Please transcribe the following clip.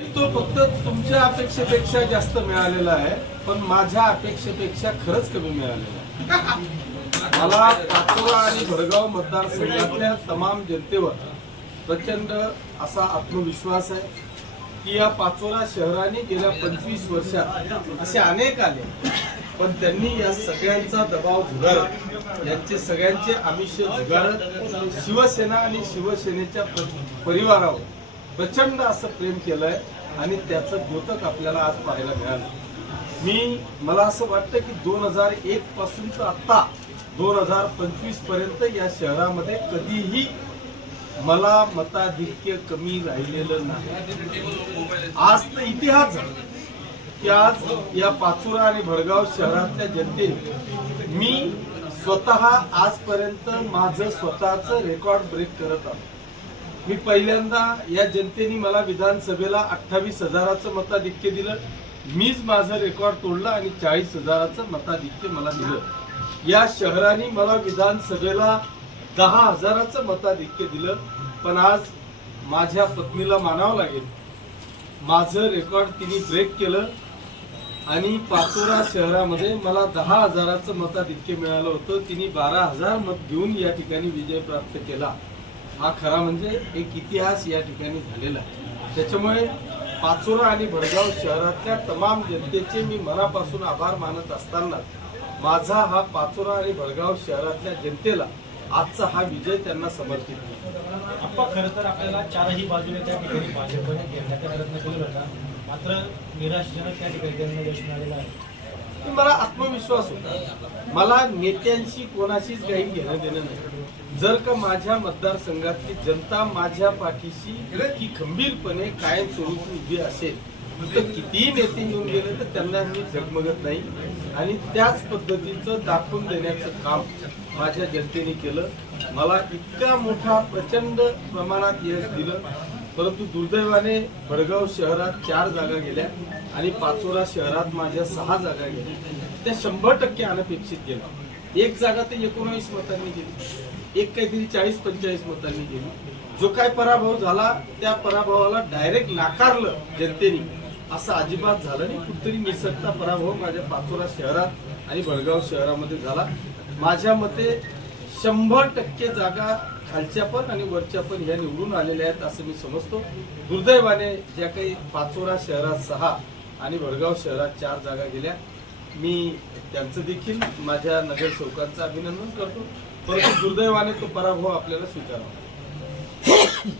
तो फक्त तुमच्या अपेक्षेपेक्षा जास्त मिळालेला आहे पण माझ्या अपेक्षेपेक्षा खरंच कमी मिळालेला आहे. मला पाचोरा आणि भडगाव मतदारसंघातल्या तमाम जनतेवर प्रचंड असा आत्मविश्वास आहे की या पाचोरा शहराने गेल्या पंचवीस वर्षात असे अनेक आले पण त्यांनी या सगळ्यांचा दबाव झुगारत यांचे सगळ्यांचे आमिष झुगारत शिवसेना आणि शिवसेनेच्या परिवारावर प्रचंड असं प्रेम केलंय आणि त्याचं द्योतक आपल्याला आज पाहायला मिळालं. मी मला असं वाटतं की दोन हजार एक पासून तर आत्ता दोन हजार पंचवीसपर्यंत या शहरामध्ये कधीही मला मताधिक्य कमी राहिलेलं नाही. आज तर इतिहास झाला की आज या पाचुरा आणि भडगाव शहरातल्या जनतेने मी स्वतः आजपर्यंत माझं स्वतःचं रेकॉर्ड ब्रेक करत आलो. मी पहिल्यांदा या जनतेने मला विधानसभेला अठ्ठावीस हजाराचं मताधिक्य दिलं. मीच माझं रेकॉर्ड तोडलं आणि चाळीस हजाराचं मताधिक्य मला दिलं. या शहराने मला विधानसभेला दहा हजाराचं मताधिक्य दिलं. पण आज माझ्या पत्नीला मानावं लागेल. माझं रेकॉर्ड तिने ब्रेक केलं आणि पाचोरा शहरामध्ये मला दहा हजाराचं मताधिक्य मिळालं होतं. तिने बारा हजार मत घेऊन या ठिकाणी विजय प्राप्त केला. हा खरा म्हणजे एक इतिहास या ठिकाणी झालेला आहे. त्याच्यामुळे पाचोरा आणि भडगाव शहरातल्या तमाम जनतेचे मी मनापासून आभार मानत असताना माझा हा पाचोरा आणि भडगाव शहरातल्या जनतेला आजचा हा विजय त्यांना समर्पित आप्पा खरं तर आपल्याला चारही बाजूने त्या ठिकाणी भाजपने घेण्याचा प्रयत्न केला होता मात्र निराशजनक त्या ठिकाणी त्यांना यश मिळालेलं आहे. की मला आत्मविश्वास होता. मला नेत्यांशी कोणाशीच काही घेणं देणं नाही. जर का माझ्या मतदारसंघातली जनता माझ्या पाठीशी की खंबीरपणे कायमस्वरूपी उभी असेल तर कितीही नेते येऊन गेले तर त्यांना मी झगमगत नाही. आणि त्याच पद्धतीचं दाखवून देण्याचं काम माझ्या जनतेने केलं. मला इतका मोठा प्रचंड प्रमाणात यश दिलं. परंतु दुर्दैवाने भडगाव शहरात चार जागा गेल्या आणि पाचोरा शहरात माझ्या सहा जागा गेल्या. त्या शंभर टक्के अनपेक्षित गेल्या. एक जागा ते एकोणावीस मतांनी गेली. एक काहीतरी चाळीस पंचेचाळीस मतांनी गेली. जो काय पराभव झाला त्या पराभवाला डायरेक्ट नाकारलं जनतेने. असं अजिबात झालं नाही. कुठतरी निसटता पराभव माझ्या पाचोरा शहरात आणि भडगाव शहरामध्ये झाला. माझ्या मते शंभर टक्के जागा खालच्या पण आणि वरच्या पण ह्या निवडून आलेल्या आहेत असं मी समजतो. दुर्दैवाने ज्या काही पाचोरा शहरात सहा आणि वडगाव शहरात चार जागा गेल्या. मी त्यांचं देखील माझ्या नगरसेवकांचं अभिनंदन करतो. परंतु दुर्दैवाने तो पराभव आपल्याला स्वीकारावा.